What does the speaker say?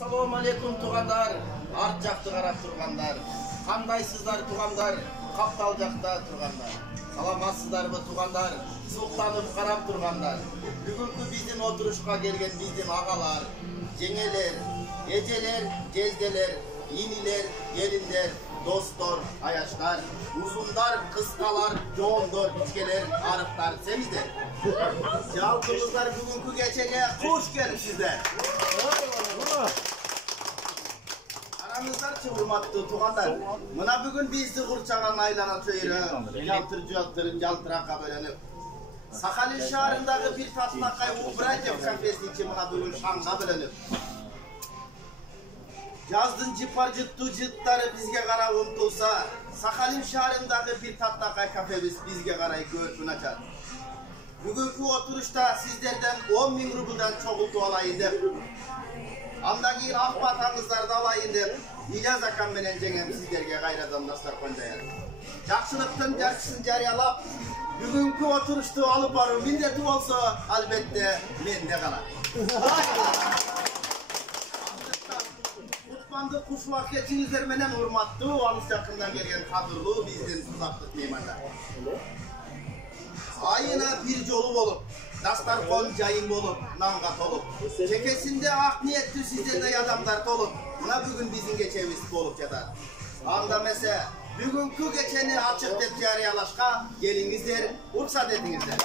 Assalamu alaikum tuğanlar, art jaktı qarap turganlar. Kandaysızlar tuğanlar, kaptal jakta turganlar. Salamatsızlar bu tuğanlar, suqtanıp qarap turganlar. Бүгүнкү биздин отурушка келген биздин агалар, жеңелер, эжелер, жезделер, инилер, келиндер, достор, аяштар, uzunlar, kıskalar, joğundur, içkeler, arıklar, semizler. Жалпыңыздар бүгүнкү кечеге кош келипсиздер. Aramızdarчы урматтуу туугандар. Мына бүгүн бизди курчаган айлана чөйрө, жалтыракка бөлөнүп. Сахалин шаарындагы бир татынакай Убрачев кафесинчи мына бүгүн шаңга бөлөнүп. Жаздын жыпар-жыттуу жыттары бизге карап умтулса, Сахалин шаарындагы бир татынакай кафебиз бизге карай көзүн ачат. Бүгүнкү отурушта сиздерден 10 000 рубльдан чогултуп алайын деп, андан кийин ак батаңыздарды алайын деп, Ильяс акам менен жеңем сиздерге кайрадан дастаркан жаят. Жакшылыктын жарчысын жарыялап, бүгүнкү отурушту алып баруу милдети болсо, албетте менде калат. Кутманды кушуак кетиңиздер менен урматтуу, алыс жакындан келген кадырлуу биздин сузактык меймандар. Айына bir жолу болуп, дастаркан жайын болуп, нанга толуп, чекесинде ак ниеттүү сиздердей адамдар толуп, мына бүгүн биздин кечебиз болуп жатат. Анда эмесе, бүгүнкү кечени ачык деп жарыялашка келиңиздер, уруксат этиңиздер.